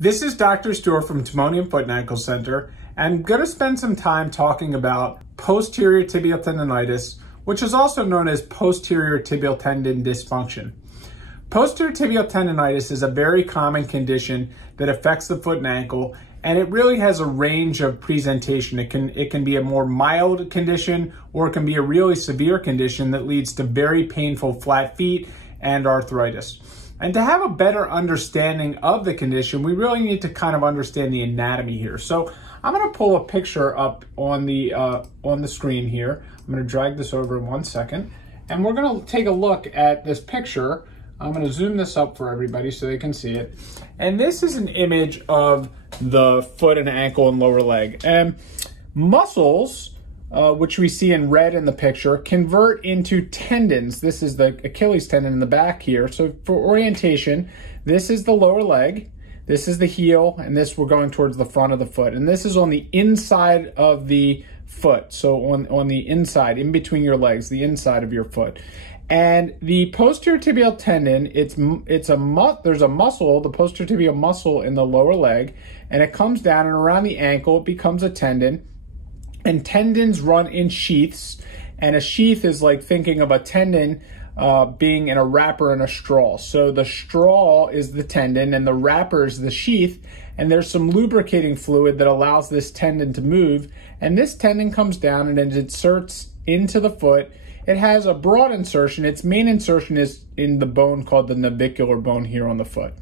This is Dr. Stewart from Timonium Foot and Ankle Center, and I'm going to spend some time talking about posterior tibial tendonitis, which is also known as posterior tibial tendon dysfunction. Posterior tibial tendonitis is a very common condition that affects the foot and ankle, and it really has a range of presentation. It can be a more mild condition, or it can be a really severe condition that leads to very painful flat feet and arthritis. And to have a better understanding of the condition, we really need to kind of understand the anatomy here. So I'm going to pull a picture up on the screen here. I'm going to drag this over in 1 second, and we're going to take a look at this picture. I'm going to zoom this up for everybody so they can see it. And this is an image of the foot and ankle and lower leg. And muscles, which we see in red in the picture, convert into tendons. This is the Achilles tendon in the back here. So for orientation, this is the lower leg, this is the heel, and this we're going towards the front of the foot. And this is on the inside of the foot. So on the inside, in between your legs, the inside of your foot. And the posterior tibial tendon, there's a muscle, the posterior tibial muscle in the lower leg, and it comes down and around the ankle, it becomes a tendon. And tendons run in sheaths, and a sheath is like thinking of a tendon being in a wrapper and a straw. So the straw is the tendon and the wrapper is the sheath, and there's some lubricating fluid that allows this tendon to move, and this tendon comes down and it inserts into the foot. It has a broad insertion. Its main insertion is in the bone called the navicular bone here on the foot.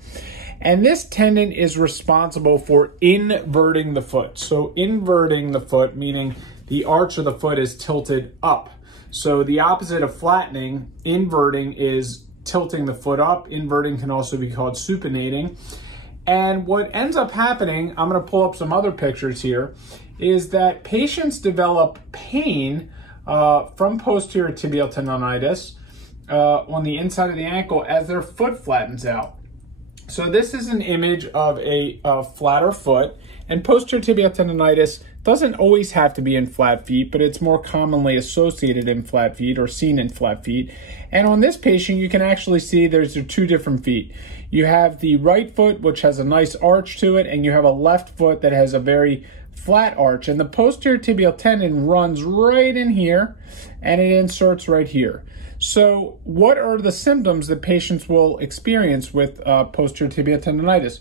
And this tendon is responsible for inverting the foot. So inverting the foot, meaning the arch of the foot is tilted up. So the opposite of flattening, inverting is tilting the foot up. Inverting can also be called supinating. And what ends up happening, I'm going to pull up some other pictures here, is that patients develop pain from posterior tibial tendonitis on the inside of the ankle as their foot flattens out. So this is an image of a flatter foot, and posterior tibial tendonitis doesn't always have to be in flat feet, but it's more commonly associated in flat feet or seen in flat feet. And on this patient, you can actually see there's two different feet. You have the right foot, which has a nice arch to it, and you have a left foot that has a very flat arch. And the posterior tibial tendon runs right in here, and it inserts right here. So what are the symptoms that patients will experience with posterior tibial tendonitis?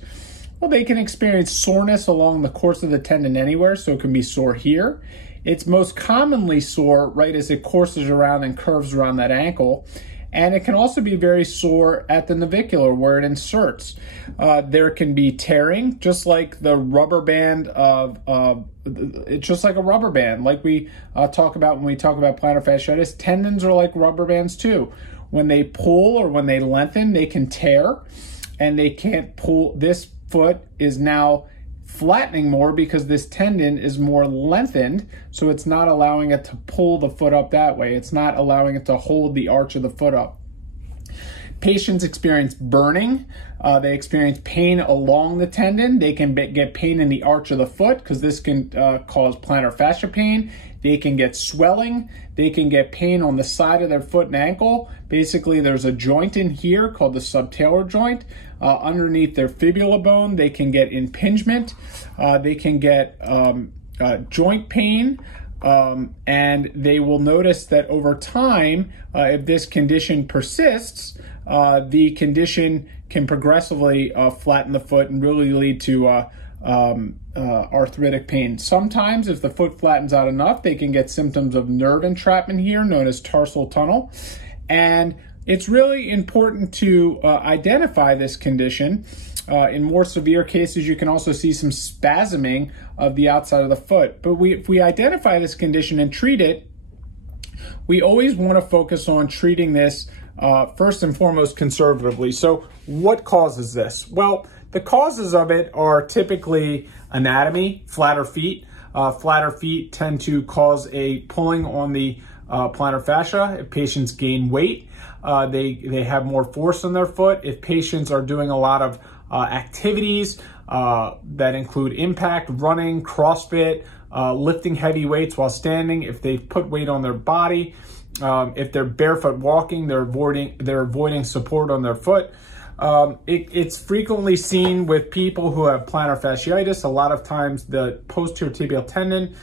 Well, they can experience soreness along the course of the tendon anywhere, so it can be sore here. It's most commonly sore right as it courses around and curves around that ankle. And it can also be very sore at the navicular where it inserts. There can be tearing, just like the rubber band it's just like a rubber band. Like we talk about when we talk about plantar fasciitis, tendons are like rubber bands too. When they pull or when they lengthen, they can tear, and they can't pull. This foot is now flattening more because this tendon is more lengthened, so it's not allowing it to pull the foot up that way. It's not allowing it to hold the arch of the foot up. Patients experience burning. They experience pain along the tendon. They can get pain in the arch of the foot because this can cause plantar fascia pain. They can get swelling. They can get pain on the side of their foot and ankle. Basically, there's a joint in here called the subtalar joint. Underneath their fibula bone, they can get impingement. They can get joint pain. And they will notice that over time, if this condition persists, the condition can progressively flatten the foot and really lead to arthritic pain. Sometimes, if the foot flattens out enough, they can get symptoms of nerve entrapment here, known as tarsal tunnel. And it's really important to identify this condition. In more severe cases, you can also see some spasming of the outside of the foot. But if we identify this condition and treat it, we always want to focus on treating this first and foremost conservatively. So what causes this? Well, the causes of it are typically anatomy, flatter feet. Flatter feet tend to cause a pulling on the plantar fascia. If patients gain weight, they have more force on their foot. If patients are doing a lot of activities that include impact, running, CrossFit, lifting heavy weights while standing, if they put weight on their body, if they're barefoot walking, they're avoiding support on their foot. It's frequently seen with people who have plantar fasciitis. A lot of times the posterior tibial tendon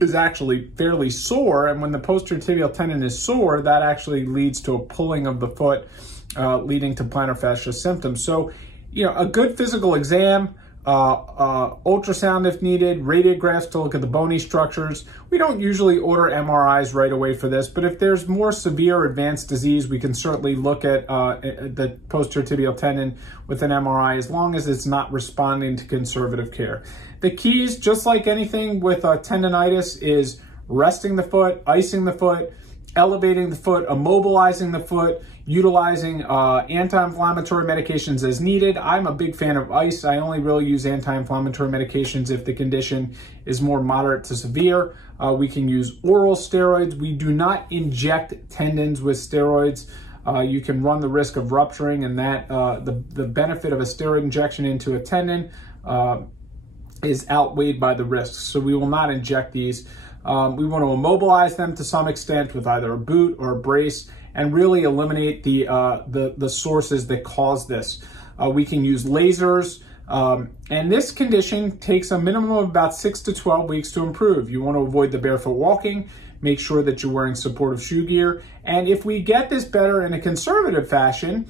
is actually fairly sore, and when the posterior tibial tendon is sore, that actually leads to a pulling of the foot, leading to plantar fascia symptoms. So, a good physical exam, ultrasound if needed, radiographs to look at the bony structures. We don't usually order MRIs right away for this, but if there's more severe advanced disease, we can certainly look at the posterior tibial tendon with an MRI, as long as it's not responding to conservative care. The keys, just like anything with tendonitis, is resting the foot, icing the foot, elevating the foot, immobilizing the foot, utilizing anti-inflammatory medications as needed. I'm a big fan of ice. I only really use anti-inflammatory medications if the condition is more moderate to severe. We can use oral steroids. We do not inject tendons with steroids. You can run the risk of rupturing, and that the benefit of a steroid injection into a tendon is outweighed by the risks. So we will not inject these. We want to immobilize them to some extent with either a boot or a brace, and really eliminate the sources that cause this. We can use lasers, and this condition takes a minimum of about 6 to 12 weeks to improve. You want to avoid the barefoot walking, make sure that you're wearing supportive shoe gear, and if we get this better in a conservative fashion,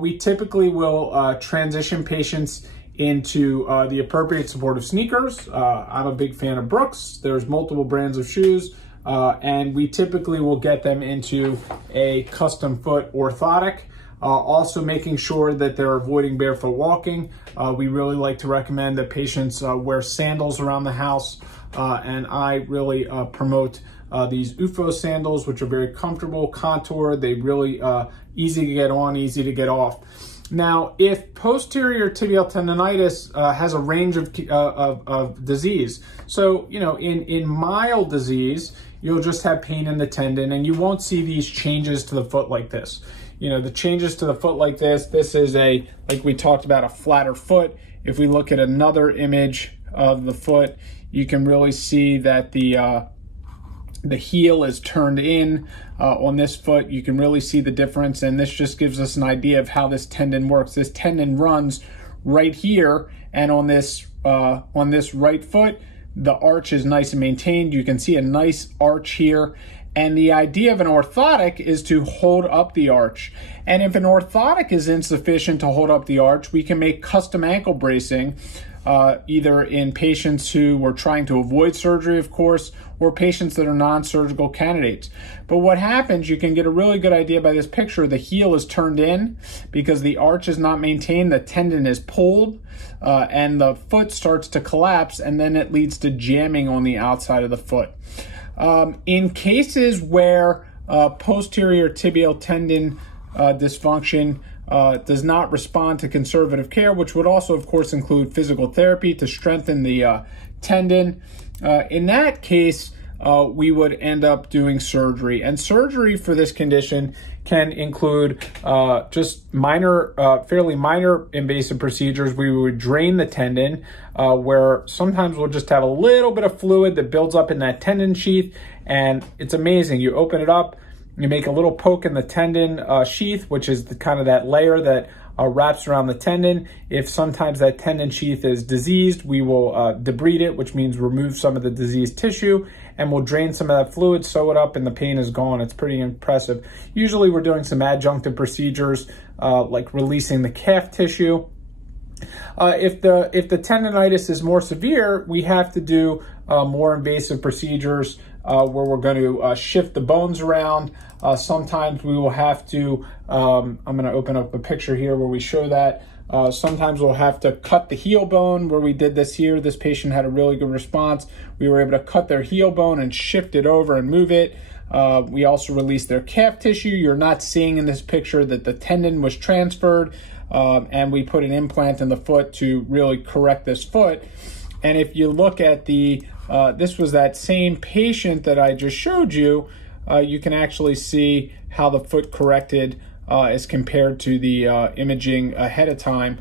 we typically will transition patients into the appropriate supportive sneakers. I'm a big fan of Brooks. There's multiple brands of shoes, and we typically will get them into a custom foot orthotic. Also making sure that they're avoiding barefoot walking. We really like to recommend that patients wear sandals around the house, and I really promote these UFO sandals, which are very comfortable, contour. They really easy to get on, easy to get off. Now, if posterior tibial tendonitis has a range of disease, so, in mild disease, you'll just have pain in the tendon, and you won't see these changes to the foot like this. The changes to the foot like this is like we talked about, a flatter foot. If we look at another image of the foot, you can really see that the heel is turned in on this foot. You can really see the difference, and this just gives us an idea of how this tendon works. This tendon runs right here, and on this right foot, the arch is nice and maintained. You can see a nice arch here, and the idea of an orthotic is to hold up the arch. And if an orthotic is insufficient to hold up the arch, we can make custom ankle bracing, either in patients who were trying to avoid surgery, of course, or patients that are non-surgical candidates. But what happens, you can get a really good idea by this picture. The heel is turned in because the arch is not maintained, the tendon is pulled, and the foot starts to collapse, and then it leads to jamming on the outside of the foot. In cases where posterior tibial tendon dysfunction does not respond to conservative care, which would also, of course, include physical therapy to strengthen the tendon. In that case, we would end up doing surgery. And surgery for this condition can include just minor, fairly minor invasive procedures. We would drain the tendon, where sometimes we'll just have a little bit of fluid that builds up in that tendon sheath. And it's amazing. You open it up, you make a little poke in the tendon sheath, which is kind of that layer that wraps around the tendon. If sometimes that tendon sheath is diseased, we will debride it, which means remove some of the diseased tissue, and we'll drain some of that fluid, sew it up, and the pain is gone. It's pretty impressive. Usually we're doing some adjunctive procedures like releasing the calf tissue. If the tendonitis is more severe, we have to do more invasive procedures where we're going to shift the bones around. Sometimes we will have to, I'm going to open up a picture here where we show that. Sometimes we'll have to cut the heel bone, where we did this here. This patient had a really good response. We were able to cut their heel bone and shift it over and move it. We also released their calf tissue. You're not seeing in this picture that the tendon was transferred, and we put an implant in the foot to really correct this foot. And if you look at the, this was that same patient that I just showed you, you can actually see how the foot corrected as compared to the imaging ahead of time.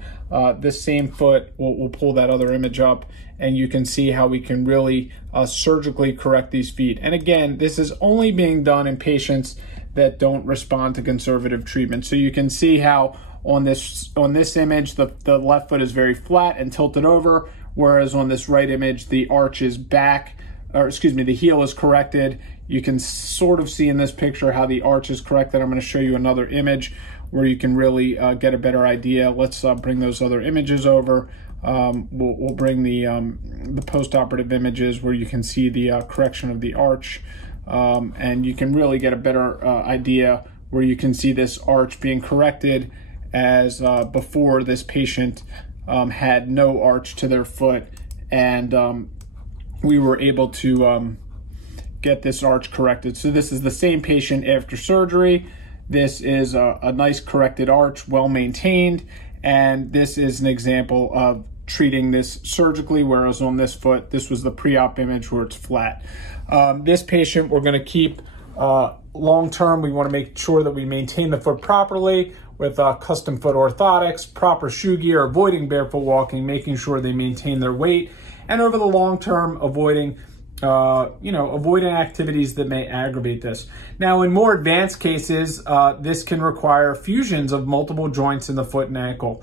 This same foot, we'll pull that other image up, and you can see how we can really surgically correct these feet. And again, this is only being done in patients that don't respond to conservative treatment. So you can see how On this image, the left foot is very flat and tilted over, whereas on this right image, the arch is back, or excuse me, the heel is corrected. You can sort of see in this picture how the arch is corrected. I'm going to show you another image where you can really get a better idea. Let's bring those other images over. We'll bring the post-operative images where you can see the correction of the arch, and you can really get a better idea where you can see this arch being corrected, as before this patient had no arch to their foot, and we were able to get this arch corrected. So this is the same patient after surgery. This is a nice corrected arch, well maintained, and this is an example of treating this surgically, whereas on this foot, this was the pre-op image where it's flat. This patient we're going to keep long-term. We want to make sure that we maintain the foot properly with custom foot orthotics, proper shoe gear, avoiding barefoot walking, making sure they maintain their weight, and over the long term, avoiding activities that may aggravate this. Now, in more advanced cases, this can require fusions of multiple joints in the foot and ankle.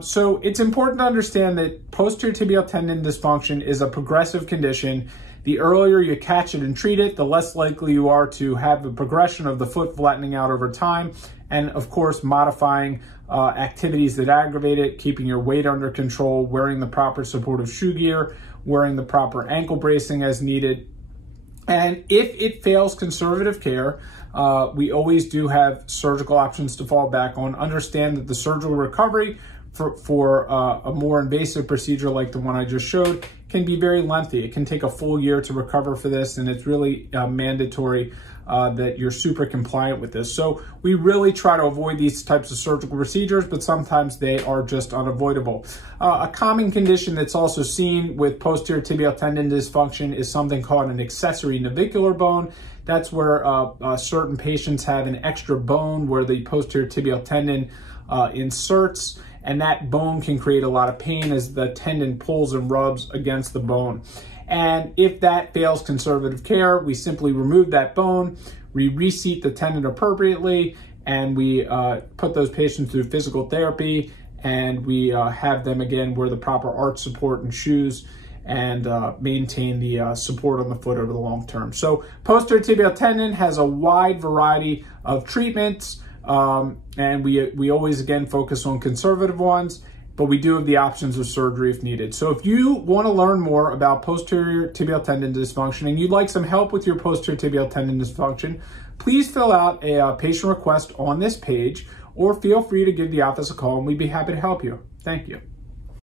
So it's important to understand that posterior tibial tendon dysfunction is a progressive condition. The earlier you catch it and treat it, the less likely you are to have the progression of the foot flattening out over time, and of course modifying activities that aggravate it, keeping your weight under control, wearing the proper supportive shoe gear, wearing the proper ankle bracing as needed. And if it fails conservative care, we always do have surgical options to fall back on. Understand that the surgical recovery for a more invasive procedure like the one I just showed can be very lengthy. It can take a full year to recover for this, and it's really mandatory that you're super compliant with this. So we really try to avoid these types of surgical procedures, but sometimes they are just unavoidable. A common condition that's also seen with posterior tibial tendon dysfunction is something called an accessory navicular bone. That's where certain patients have an extra bone where the posterior tibial tendon inserts, and that bone can create a lot of pain as the tendon pulls and rubs against the bone. And if that fails conservative care, we simply remove that bone, we reseat the tendon appropriately, and we put those patients through physical therapy, and we have them again wear the proper arch support and shoes, and maintain the support on the foot over the long term. So posterior tibial tendon has a wide variety of treatments, and we always again focus on conservative ones, but we do have the options of surgery if needed. So if you want to learn more about posterior tibial tendon dysfunction and you'd like some help with your posterior tibial tendon dysfunction, please fill out a patient request on this page, or feel free to give the office a call and we'd be happy to help you. Thank you.